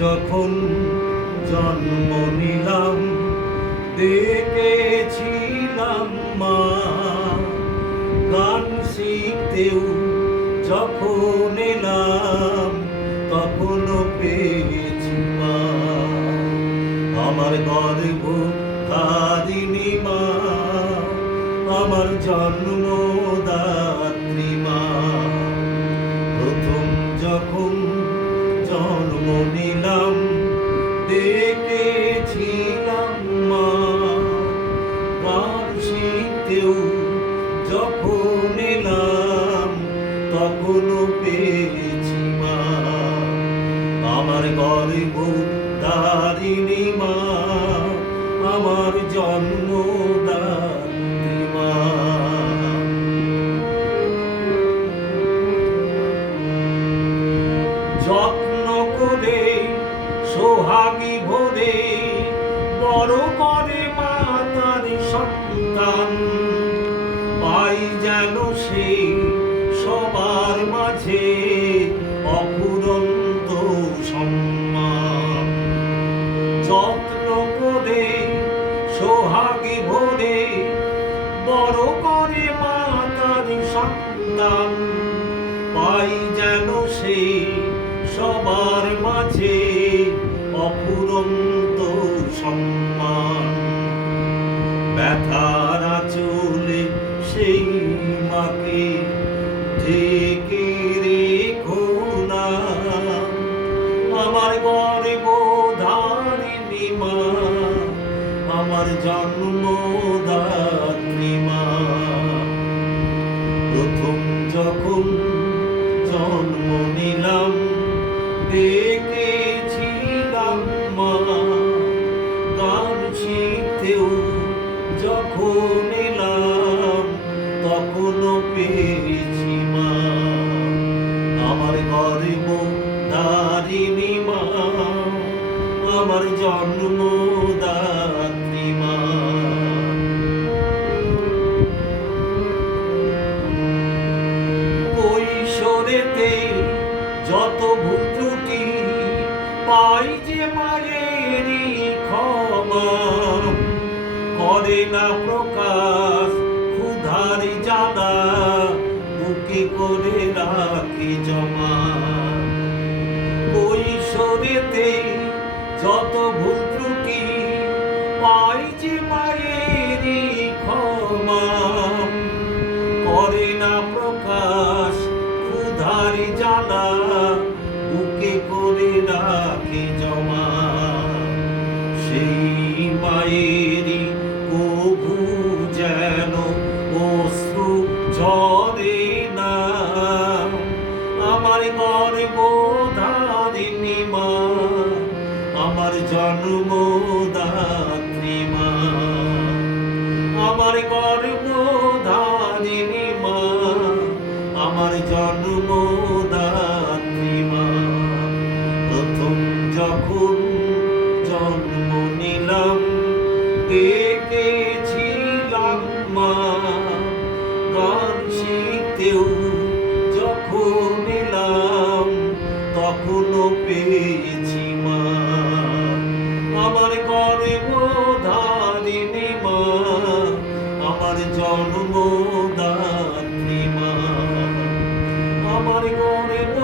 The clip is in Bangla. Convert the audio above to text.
যখন জন্ম নিলাম দেখেছিলাম মা, গান শিখতেও যখন এলাম তখনও পেয়েছি মা। আমার গর্ভ ধারিণী মা, আমার জন্মদাত্রী মা। প্রথম যখন জন্ম নিলাম দেখেছিলাম মা, গান শিখতেও যখন এলাম তখনও পেয়েছি মা। আমার গর্ভ ধারিণী মা, আমার জন্মদাত্রী মা। যত্ন করে সোহাগী ভরে বড় করে মা তার সন্তান, পাই যেন সে সবার মাঝে অফুরন্ত সম্মান। যত্ন করে সোহাগী ভরে বড় করে মা তার সন্তান, পাই যেন সে সবার মাঝে অফুরন্ত সম্মান। ব্যথার আঁচলে সেই মাকে ঢেকে রেখো না, আমার গর্ভ ধারিণী মা, আমার জন্মদাত্রী মা। প্রথম যখন জন্ম নিলাম দেখেছিলাম মা, গান শিখতেও যখন এলাম তখনও পেয়েছি মা। আমার গর্ভ ধারিণী মা, আমার জন্মদাত্রী মা। কৈশোরেতে যত ভুল ত্রুটি পাই যে মায়েরই ক্ষমা, করে না প্রকাশ ক্ষুধার জ্বালা, বুকে করে রাখে জমা। কৈশোরেতে যত ভুল ত্রুটি পাই যে মায়েরই ক্ষমা, করে না প্রকাশ ক্ষুধার জ্বালা, বুকে করে রাখে জমা। সেই মায়েরই কভু যেন অশ্রু ঝরে না, আমার গর্ভ ধারিণী মা, আমার জন্মদাত্রী মা। আমার গর্ভ ধারিণী মা, আমার জন্মদাত্রী মা। প্রথম যখন জন্ম নিলাম দেখেছিলাম মা, গান শিখতেও যখন এলাম তখনও পেয়েছি মা। আমার গর্ভ ধারিণী মা, আমার জন্মদাত্রী মা, আমার গর্ভ